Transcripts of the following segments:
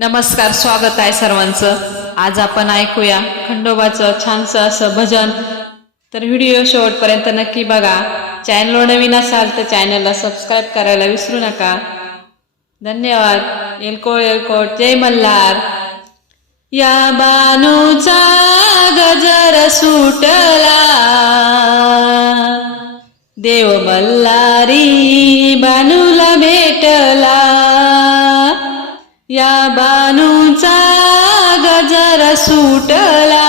नमस्कार स्वागत आहे सर्वांचं. आज आपण ऐकूया खंडोबाचं छानसं असं भजन. तर व्हिडिओ शेवटपर्यंत नक्की बघा. चॅनलवर नवीन असाल तर चॅनलला सबस्क्राईब करायला विसरू नका. धन्यवाद. येलकोळ एलकोट जय मल्हार. या बानूचा गजर सुटला. देव मल्हारी. या बानूचा गजर सुटला.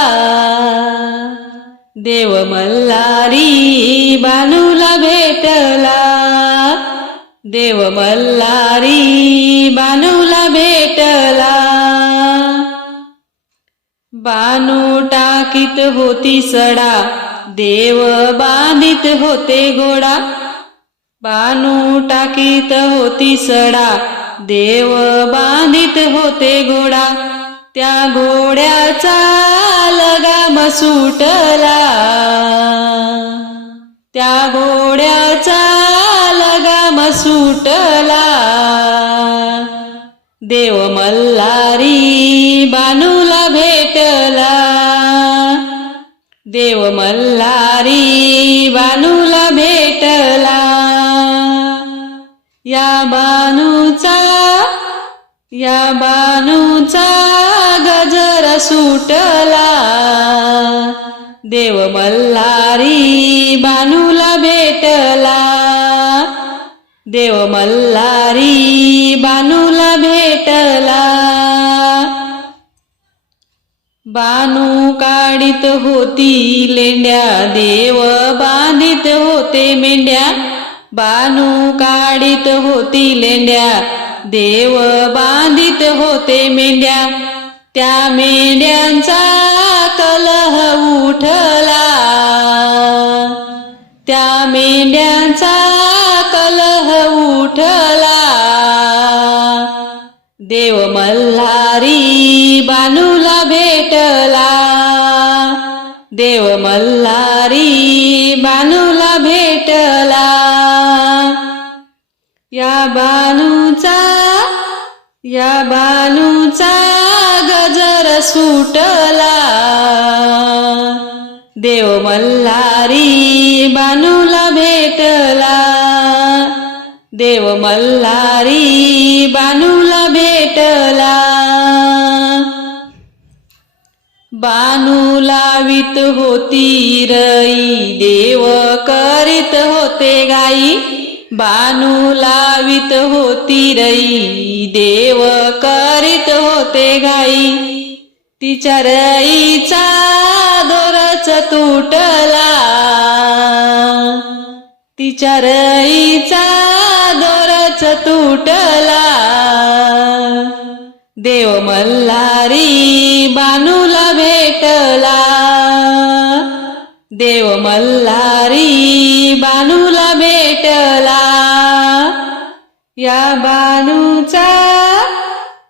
देव मल्लारी बानूला भेटला. देव मल्लारी बानूला भेटला. बानू टाकीत होती सडा देव बांधित होते घोडा. बानू टाकीत होती सडा देव बांधित होते घोडा. त्या घोड्याचा लगाम सुटला त्या घोड्याचा लगाम सुटला देव मल्हारी बानूला भेटला. देव मल्हारी बानूला भेटला. या बानू या बानूचा गजर सुटला. देव मल्हारी बानूला भेटला. देव मल्हारी बानूला भेटला. बानू काढित होती लेंड्या देव बांधित होते मेंढ्या. बानू काढित होती लेंड्या देव बांधित होते मेंढ्या. त्या मेंढ्यांचा कलह उठला. त्या मेंढ्यांचा कलह उठला. देव मल्हारी बानूला भेटला. देव मल्हारी बानूला भेटला. या बानू या बानूचा गजर सुटला. देव मल्हारी बानूला भेटला. देव मल्हारी बानूला भेटला. बानू लावित होती रई देव करीत होते गाई. बानू लावित होती रई देव करीत होते गाई तिच्या रईचा दोरच तुटला. तिच्या रईचा दोरच तुटला. देव मल्हारी बानूला भेटला. देव मल्हारी बानूला भेटला. या बानूचा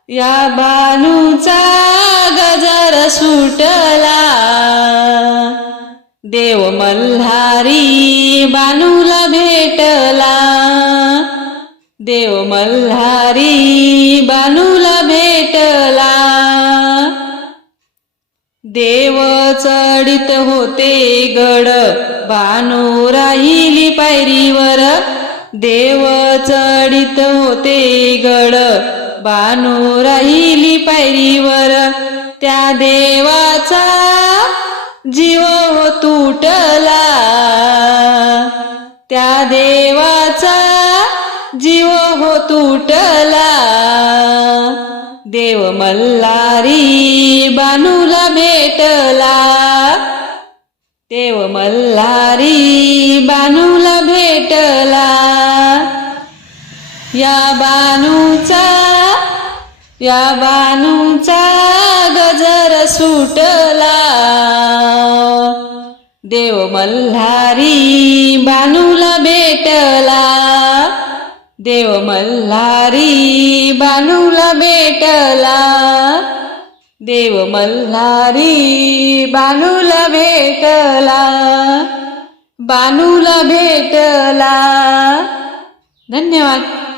या बानूचा गजर सुटला. देव मल्हारी बानूला भेटला. देव मल्हारी देव चढित होते गड बानू राहिली पायरीवर. देव चढित होते गड बानू राहिली पायरीवर. त्या देवाचा जीव हो तुटला. त्या देवाचा जीव हो तुटला. देव मल्लारी बानूला भेटला देव मल्हारी बानूला भेटला। या बानूचा या बानूचा गजर सुटला। देव मल्हारी बानूला भेटला। देव मल्हारी बानूला भेटला। देव मल्हारी बानूला भेटला बानूला भेटला. धन्यवाद.